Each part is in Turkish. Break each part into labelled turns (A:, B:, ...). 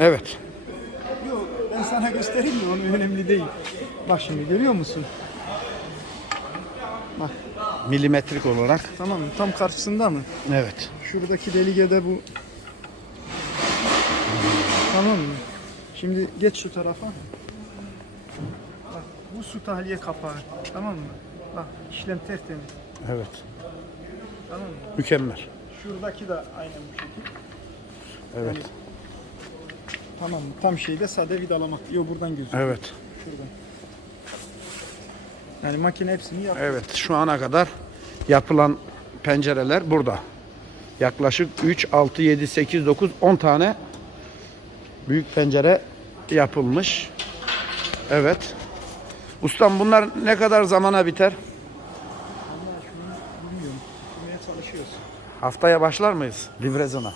A: Evet.
B: Yok ben sana göstereyim de onu önemli değil. Bak şimdi görüyor musun? Bak
A: Milimetrik olarak.
B: tamam mı? Tam karşısında mı?
A: Evet.
B: Şuradaki deligede bu. Tamam mı? Şimdi geç şu tarafa. Bak bu su tahliye kapağı. Tamam mı? Bak işlem tertemiz.
A: Evet.
B: Tamam mı?
A: Mükemmel.
B: Şuradaki de aynen bu şekil.
A: Evet.
B: Tamam mı? Tam şeyde sade vidalamak. Yok buradan gözüküyor.
A: Evet.
B: Şuradan. Yani makine hepsini yaptı.
A: Evet. Şu ana kadar yapılan pencereler burada. Yaklaşık 3, 6, 7, 8, 9, 10 tane büyük pencere yapılmış. Evet. Ustam bunlar ne kadar zamana biter?
B: Vallahi şunu bilmiyorum. Bilmeye çalışıyoruz.
A: Haftaya başlar mıyız Librezon'a?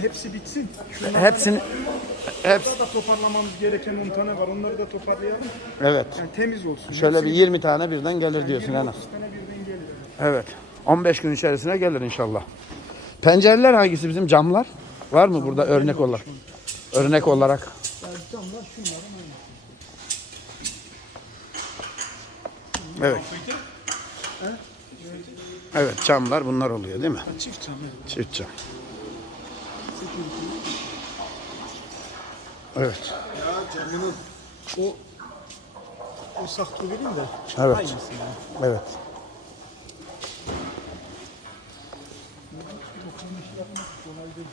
B: Hepsi bitsin. Şunlardan
A: Hepsini hepsi
B: da toparlamamız gereken 10 tane var. Onları da toparlayalım.
A: evet.
B: Yani temiz olsun.
A: Şöyle bir
B: Hepsi
A: 20 tane birden gelir diyorsun en az.
B: 20-30 tane birden geliyor.
A: Evet. 15 gün içerisine gelir inşallah. Pencereler hangisi bizim camlar? Var mı burada örnek olarak? Örnek olarak.
B: Yani camlar şunların aynı.
A: Evet. Evet camlar bunlar oluyor değil mi?
B: Çift cam.
A: Çift cam. Evet.
B: Ya camının o o saklı değil de
A: Evet.
B: aynısı yani.
A: Evet.
B: Dokunmuş yapmak kolay değil.